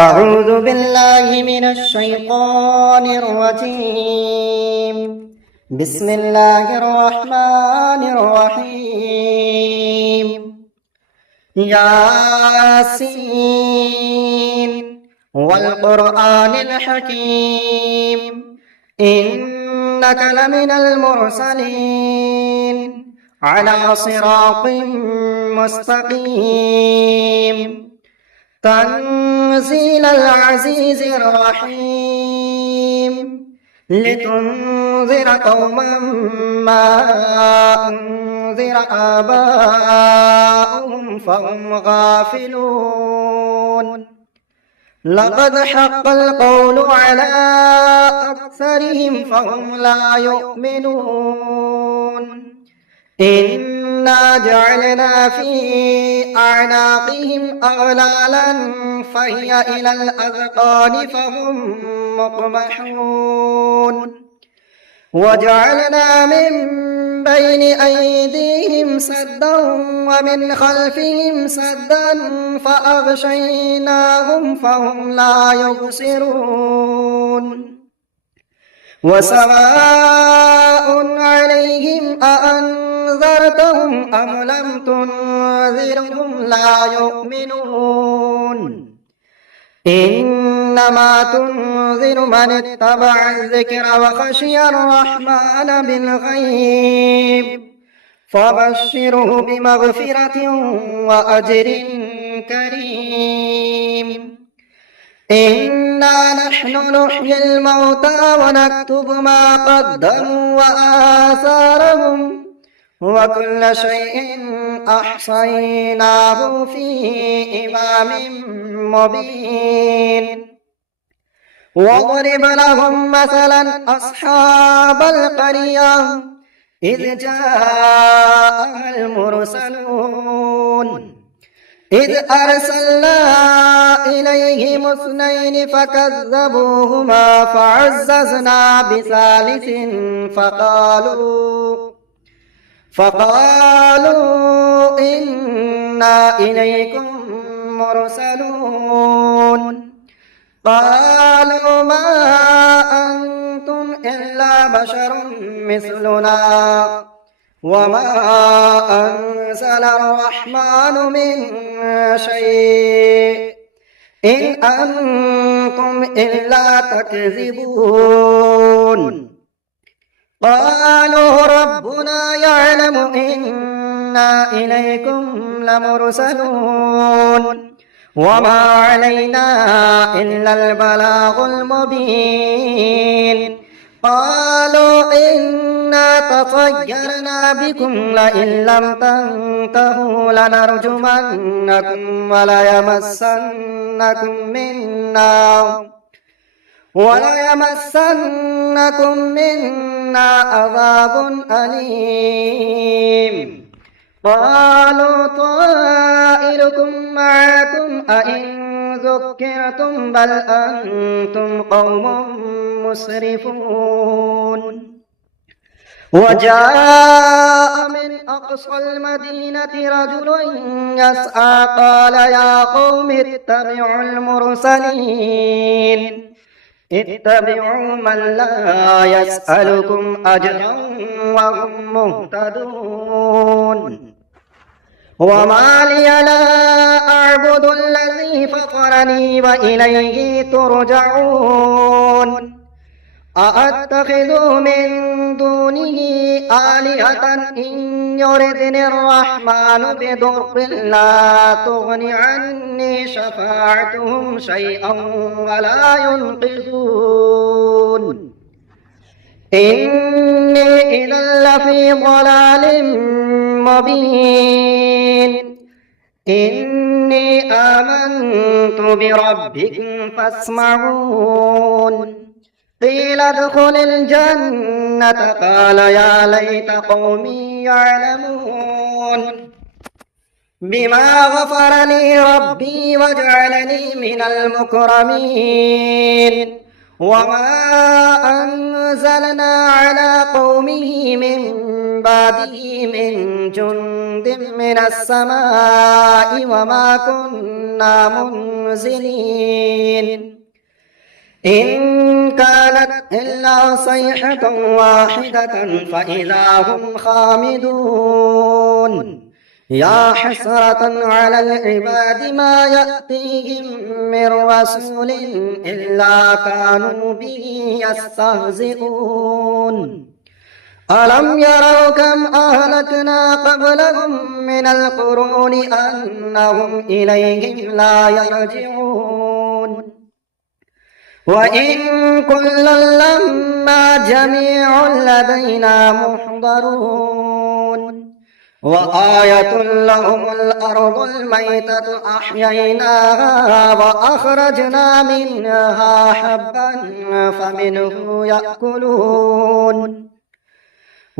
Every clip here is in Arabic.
أعوذ بالله من الشيطان الرجيم. بسم الله الرحمن الرحيم. ياسين والقرآن الحكيم إنك لمن المرسلين على صراط مستقيم تنزيل العزيز الرحيم لتنذر قوما ما أنذر آباؤهم فهم غافلون لقد حق القول على أكثرهم فهم لا يؤمنون إنا جعلنا في أعناقهم أغلالا فهي إلى الأذقان فهم مقمحون وجعلنا من بين أيديهم سدا ومن خلفهم سدا فأغشيناهم فهم لا يبصرون وسواء عليهم أأنذرتهم أم لم تنذرهم لا يؤمنون إنما تنذر من اتبع الذكر وخشي الرحمن بالغيب فبشره بمغفرة وأجر كريم إنا نحن نحيي الموتى ونكتب ما قدموا وآثارهم وكل شيء أحصيناه في إمام مبين واضرب لهم مثلا أصحاب القرية إذ جاءها المرسلون إذ أرسلنا إليهم اثنين فكذبوهما فعززنا بثالث فقالوا إنا إليكم مرسلون قالوا ما أنتم إلا بشر مثلنا وما أنزل الرحمن من شيء إن أنتم إلا تكذبون قالوا ربنا يعلم إنا إليكم لمرسلون وما علينا إلا البلاغ المبين قالوا إنا تطيرنا بكم لئن لم تنتهوا لنرجمنكم وليمسنكم منا عذاب أليم قالوا طائركم معكم أئن ذكرتم بل أنتم قوم مسرفون وجاء من أقصى المدينة رجل يسعى قال يا قوم اتبعوا المرسلين اتبعوا من لا يسألكم أجرا وهم مهتدون وما لي لا أعبد الذي فطرني وإليه ترجعون أأتخذ من دونه آلهة إن يردني الرحمن بضر لا تغن عني شفاعتهم شيئا ولا ينقذون إني إذا لفي ضلال مبين إني آمنت بربكم فاسمعون قيل ادخل الجنة قال يا ليت قومي يعلمون بما غفر لي ربي وجعلني من المكرمين وما أنزلنا على قومه من بعده من جند من السماء وما كنا منزلين المنزلين إن كانت إلا صيحة واحدة فإذا هم خامدون يا حسرة على العباد ما يأتيهم من رسول إلا كانوا به يستهزئون ألم يروا كم أهلكنا قبلهم من القرون أنهم إليهم لا يرجعون وإن كلا لما جميع لدينا محضرون وآية لهم الأرض الميتة أحييناها وأخرجنا منها حبا فمنه يأكلون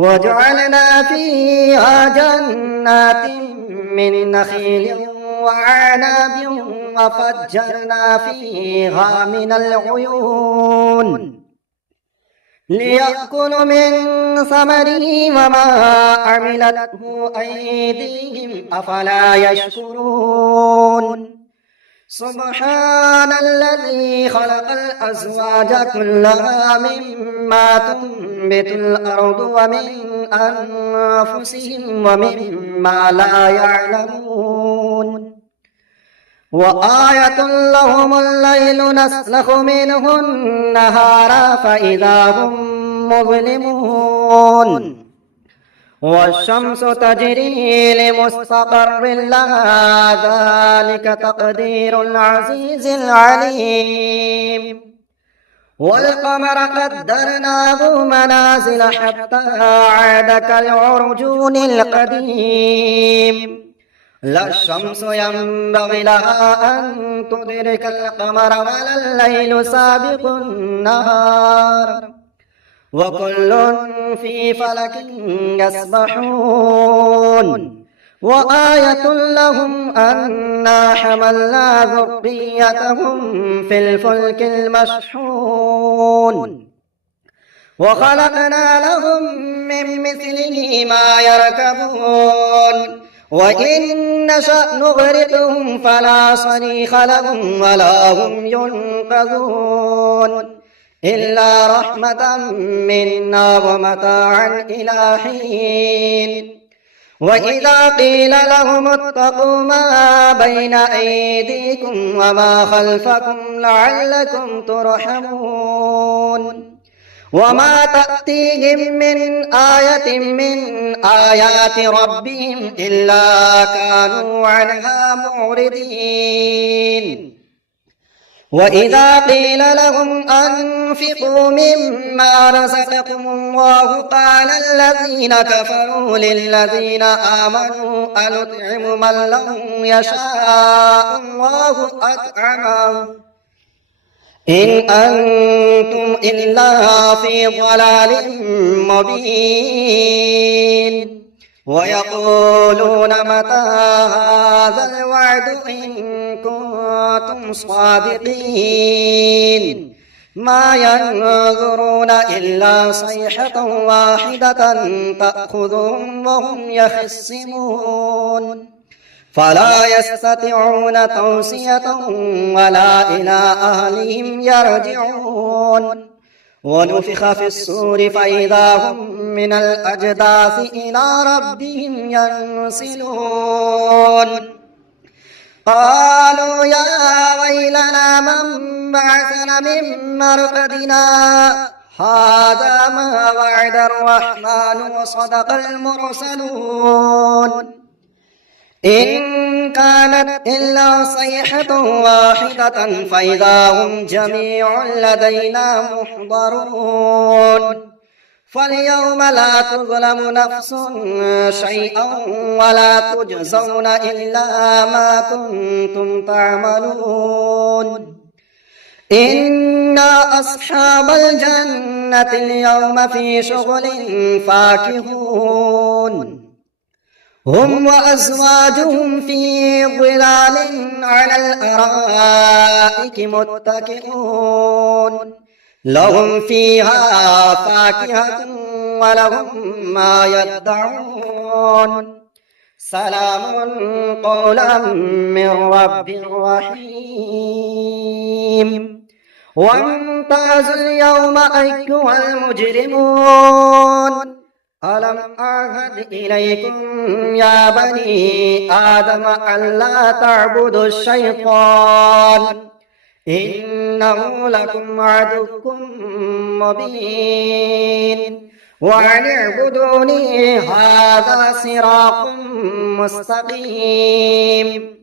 وجعلنا فيها جنات من نخيل وعناب وفجرنا فيها من العيون ليأكلوا من ثمره وما عملته أيديهم أفلا يشكرون سبحان الذي خلق الأزواج كلها مما تنبت الأرض ومن أنفسهم ومما لا يعلمون وآية لهم الليل نسلخ منه النهار فإذا هم مظلمون والشمس تجري لمستقر لها ذلك تقدير العزيز العليم والقمر قدرناه منازل حتى عاد كالعرجون القديم لا الشمس ينبغي لها أن تدرك القمر ولا الليل سابق النهار وكل في فلك يسبحون وآية لهم أنا حملنا ذريتهم في الفلك المشحون وخلقنا لهم من مثله ما يركبون وإن نشأ نغرقهم فلا صريخ لهم ولا هم ينقذون إلا رحمة منا ومتاعا إلى حين وإذا قيل لهم اتقوا ما بين أيديكم وما خلفكم لعلكم ترحمون وما تأتيهم من آية من آيات ربهم إلا كانوا عنها معرضين وإذا قيل لهم أنفقوا مما رزقكم الله قال الذين كفروا للذين آمنوا أنطعم من لو يشاء الله أطعمه إن أنتم إلا في ضلال مبين ويقولون متى هذا الوعد إن كنتم صادقين ما ينظرون إلا صيحة واحدة تأخذهم وهم يخصمون فلا يستطيعون توصية ولا إلى أهلهم يرجعون ونفخ في الصور فإذا هم من الأجداث إلى ربهم ينسلون قالوا يا ويلنا من بعثنا من مرقدنا هذا ما وعد الرحمن وصدق المرسلون إن كانت إلا صيحة واحدة فإذا هم جميع لدينا محضرون فاليوم لا تظلم نفس شيئا ولا تجزون إلا ما كنتم تعملون إنا أصحاب الجنة اليوم في شغل فاكهون هم وأزواجهم في ظلال على الأرائك متكئون لهم فيها فاكهة ولهم ما يدعون سلام قولا من رب رحيم وامتازوا اليوم أيها المجرمون ألم أعهد إليكم يا بني آدم ألا تعبدوا الشيطان إنه لكم عدو مبين وأن اعبدوني هذا صراط مستقيم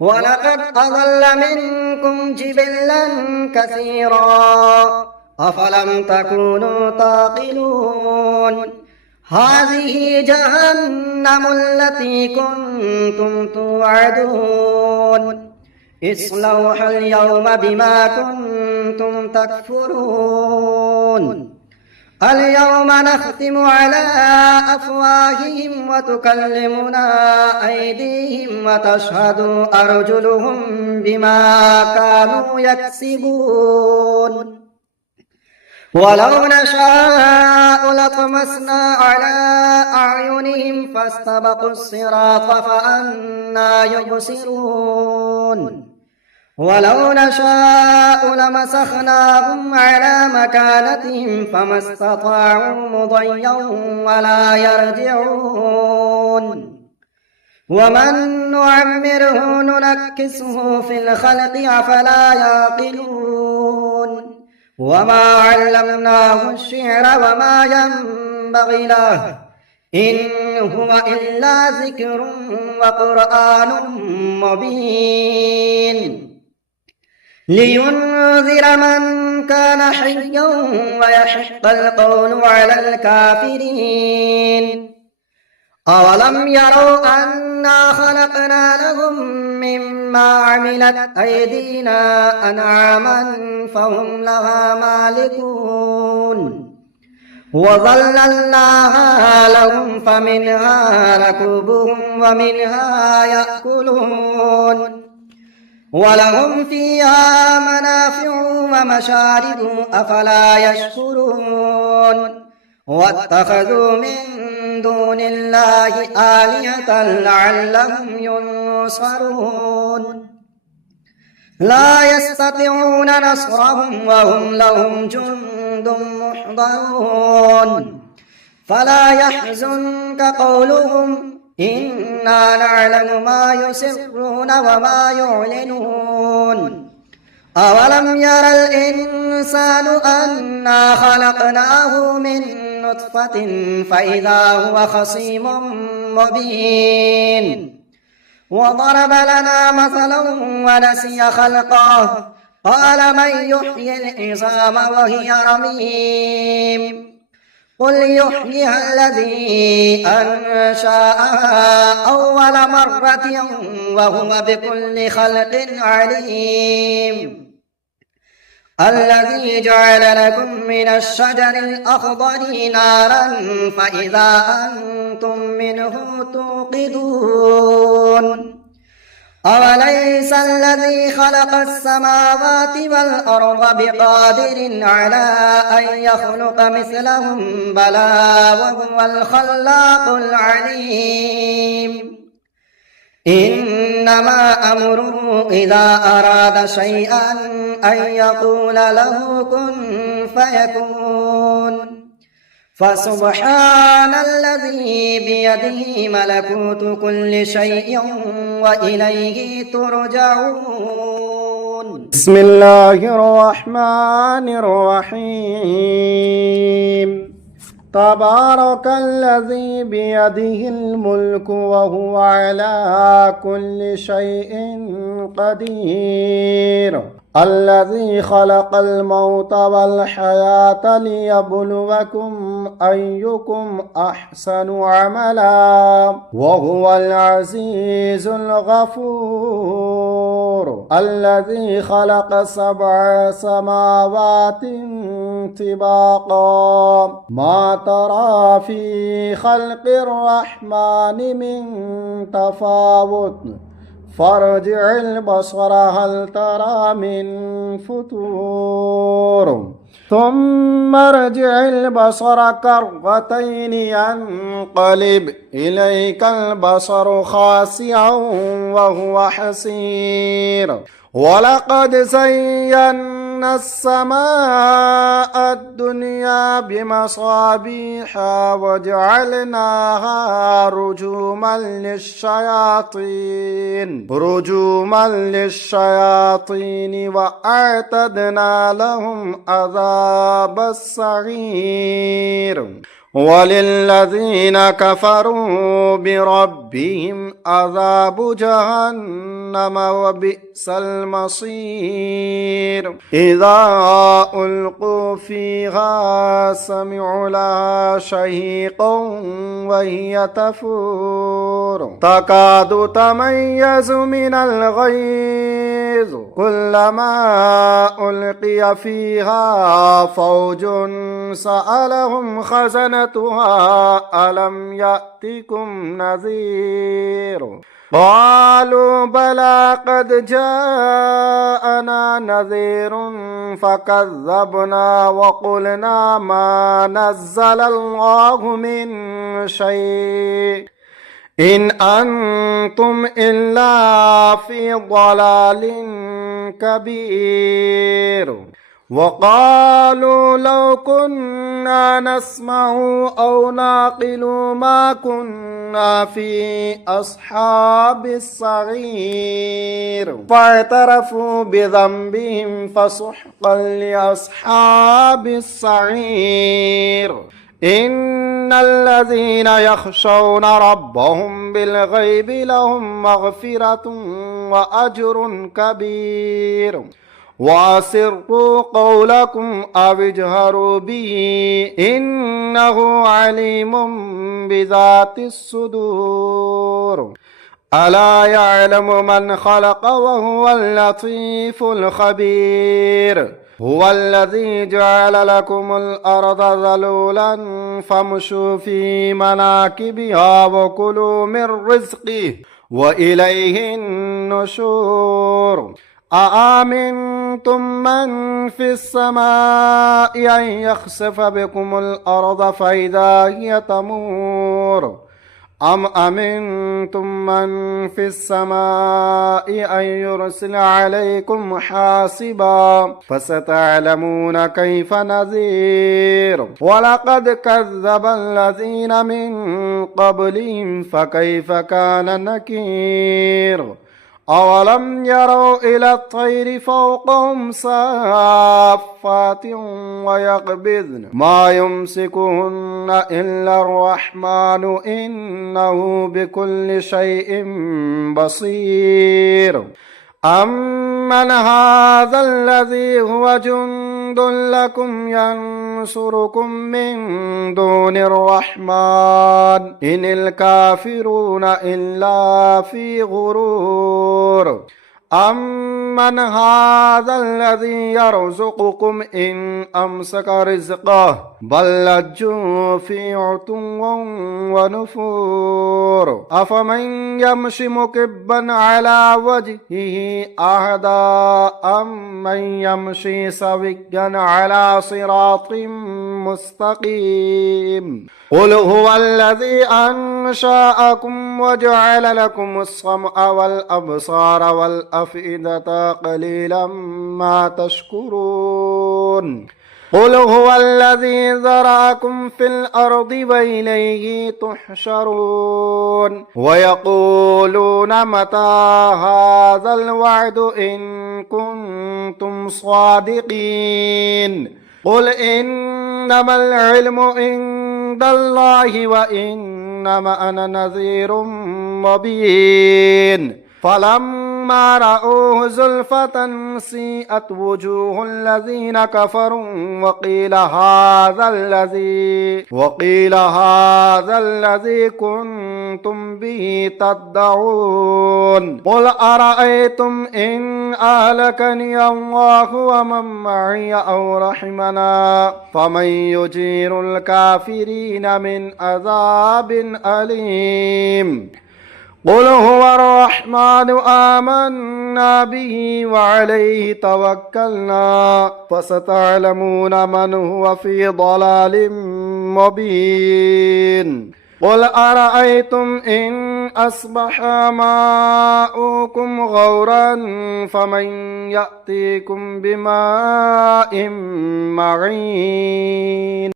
ولقد أضل منكم جبلا كثيرا أفلم تكونوا تعقلون هذه جهنم التي كنتم توعدون اصلوها اليوم بما كنتم تكفرون اليوم نختم على أفواههم وتكلمنا أيديهم وتشهد أرجلهم بما كانوا يكسبون ولو نشاء لطمسنا على أعينهم فاستبقوا الصراط فأنى يبصرون ولو نشاء لمسخناهم على مكانتهم فما استطاعوا مضيا ولا يرجعون ومن نعمره ننكسه في الخلق أفلا يعقلون وما علمناه الشعر وما ينبغي له إن هو إلا ذكر وقرآن مبين لينذر من كان حيا ويحق القول على الكافرين أولم يروا أنا خلقنا لهم مما عملت أيدينا أنعاما فهم لها مالكون وظللناها لهم فمنها ركوبهم ومنها يأكلون ولهم فيها منافع ومشارب أفلا يشكرون واتخذوا من دون الله آلهة لعلهم ينصرون لا يستطيعون نصرهم وهم لهم جند محضرون فلا يحزنك قولهم إنا نعلم ما يسرون وما يعلنون أولم ير الإنسان أنا خلقناه من نطفة فإذا هو خصيم مبين وضرب لنا مثلا ونسي خلقه قال من يحيي العظام وهي رميم قل يحييها الذي أنشأها أول مرة وهو بكل خلق عليم الذي جعل لكم من الشجر الأخضر نارا فإذا أنتم منه توقدون أوليس الذي خلق السماوات والأرض بقادر على أن يخلق مثلهم بلى وهو الخلاق العليم إنما أمره إذا أراد شيئا أن يقول له كن فيكون فسبحان الذي بيده ملكوت كل شيء وإليه ترجعون بسم الله الرحمن الرحيم تبارك الذي بيده الملك وهو على كل شيء قدير الذي خلق الموت والحياة ليبلوكم أيكم أحسن عملا وهو العزيز الغفور الذي خلق 7 سماوات طباقا ما ترى في خلق الرحمن من تفاوت فارجع البصر هل ترى من فتور ثم ارجع البصر كرتين ينقلب إليك البصر خاسئا وهو حسير ولقد زينا السماء الدنيا بمصابيح وجعلناها رجوما للشياطين وأعتدنا لهم عذاب السعير وللذين كفروا بربهم عذاب جهنم وبئس المصير إذا ألقوا فيها سمعوا لها شهيقا وهي تفور تكاد تميز من الغيظ كلما ألقي فيها فوج سألهم خزنتها ألم يأتكم نذير قالوا بلى قد جاءنا نذير فكذبنا وقلنا ما نزل الله من شيء إن أنتم إلا في ضلال كبير وقالوا لو كنا نسمع أو نعقل ما كنا في أصحاب السعير فاعترفوا بذنبهم فسحقا لأصحاب السعير إن الذين يخشون ربهم بالغيب لهم مغفرة وأجر كبير وأسروا قولكم أو اجهروا به إنه عليم بذات الصدور ألا يعلم من خلق وهو اللطيف الخبير هو الذي جعل لكم الأرض ذلولا فامشوا في مناكبها وكلوا من رزقه وإليه النشور أأمنتم من في السماء أن يخسف بكم الأرض فإذا هي تمور أم أمنتم من في السماء أن يرسل عليكم حاصبا فستعلمون كيف نذير ولقد كذب الذين من قبلهم فكيف كان نكير أولم يروا إلى الطير فوقهم صافات ويقبضن ما يمسكهن إلا الرحمن إنه بكل شيء بصير أمن هذا الذي هو جند لكم ينصركم من دون الرحمن إن الكافرون إلا في غرور أمن هذا الذي يرزقكم إن أمسك رزقه بل لجوا في عتو ونفور أفمن يمشي مكبا على وجهه أهدى أمن يمشي سويا على صراط مستقيم قل هو الذي أنشأكم وجعل لكم السمع والأبصار والأفئدة قليلا ما تشكرون قل هو الذي ذرأكم في الأرض وإليه تحشرون ويقولون متى هذا الوعد إن كنتم صادقين قل إنما العلم عند الله وإنما أنا نذير مبين فلما رأوه زلفة سيئت وجوه الذين كفروا وقيل هذا الذي كنتم به تدعون قل أرأيتم إن أهلكني الله ومن معي أو رحمنا فمن يجير الكافرين من عذاب أليم قل هو الرحمن آمنا به وعليه توكلنا فستعلمون من هو في ضلال مبين قل أرأيتم إن أصبح ماؤكم غورا فمن يأتيكم بماء معين